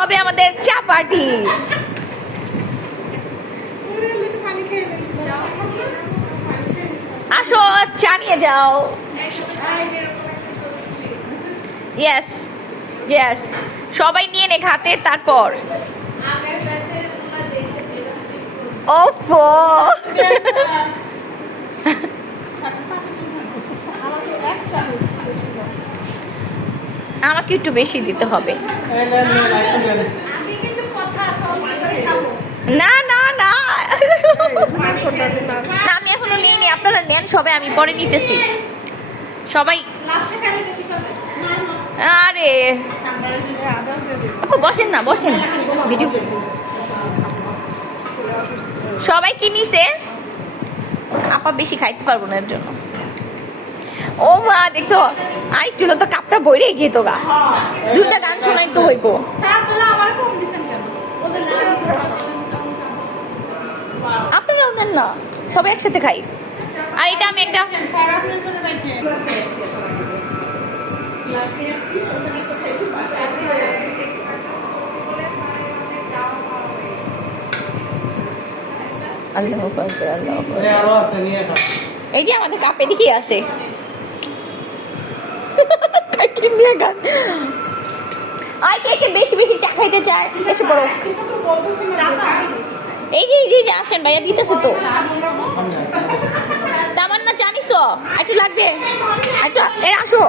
হবে আমাদের চাপাটি আসো চা নিয়ে যাও। ইয়েস ইয়েস সবাই নিয়ে নে খাতে তারপর। ওপো আমাকে একটু বেশি দিতে হবে। না না না। আমি এখনও নিইনি, আপনারা নেন সবাই, আমি পরে নিতেছি। সবাই আরে। বসেন না, বসেন। ভিডিও সবাই কি নিছে? আপা, বেশি খাইতে পারব না এর জন্য। ও মা দেখছ? আর একটু হলে তো কাপটা বইরে গিয়ে তো গা। দুইটা গান শোনাই তো হইবো। আপনারাও নেন না সবাই একসাথে খাই। আর এটা আমি একটা আল্লাহ আল্লাহ এই যে আমাদের কাপে দেখি আছে। গান আই কে কে বেশি বেশি চা খাইতে চায়? এসে পড়ো। এই যে এই যে, আসেন ভাইয়া দিতেছে তো। তামান্না জানিস? একটু লাগবে? একটু এ আসো।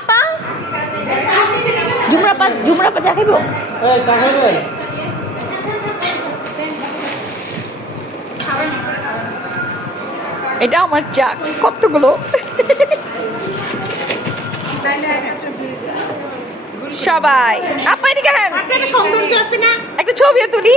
আপা? জুমরাপা চা খাইবো? এই চা খাইবেন এটা আমার চা। কতগুলো? সবাই। আপা এদিকে একটা সৌন্দর্য আছে না? একটা ছবিও তুলি।